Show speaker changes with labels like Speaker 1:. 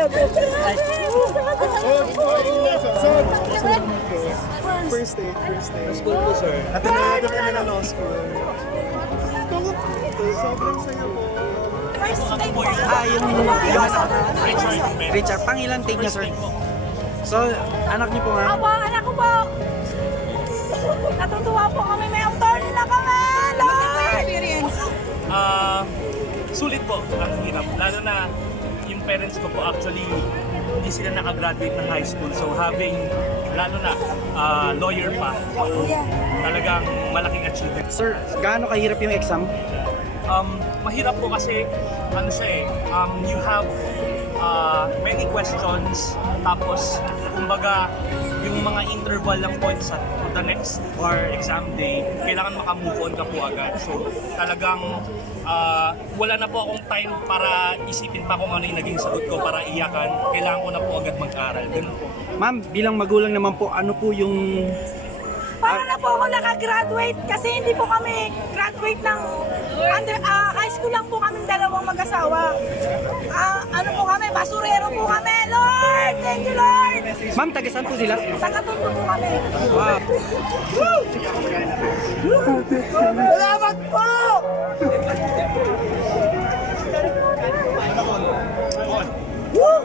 Speaker 1: First day, first day.
Speaker 2: School po, sir.
Speaker 1: At nanonood kami ng law school. Sobrang saya po.
Speaker 3: Ah, yung, yung Richard, pangilan take niya, sir? So, anak niyo po, ma'am?
Speaker 4: Apo, anak ko po. Natutuwa po kami. May attorney na kami. Lord!
Speaker 5: Ah, sulit po ang hirap. Lalo na yung parents ko po actually hindi sila nakagraduate ng high school. So having, lalo na ah, lawyer pa. So talagang malaking achievement.
Speaker 3: Sir, gaano kahirap yung exam?
Speaker 5: Um, mahirap po kasi ano siya eh, um, you have uh, many questions tapos kumbaga yung mga interval lang po sa to the next or exam day, kailangan makamove on ka po agad. So talagang uh, wala na po akong time para isipin pa kung ano yung naging sagot ko para iyakan. Kailangan ko na po agad mag-aral. Ganun po.
Speaker 3: Ma'am, bilang magulang naman po, ano po yung...
Speaker 4: Para na po ako nakagraduate kasi hindi po kami graduate ng under, ah, high school lang po kaming dalawang mag-asawa. Ah, ano po kami, basurero po kami, Lord! Thank you, Lord!
Speaker 3: Ma'am, taga saan po sila?
Speaker 4: Sa Katundo po kami.
Speaker 3: Wow.
Speaker 4: Salamat po! Woo!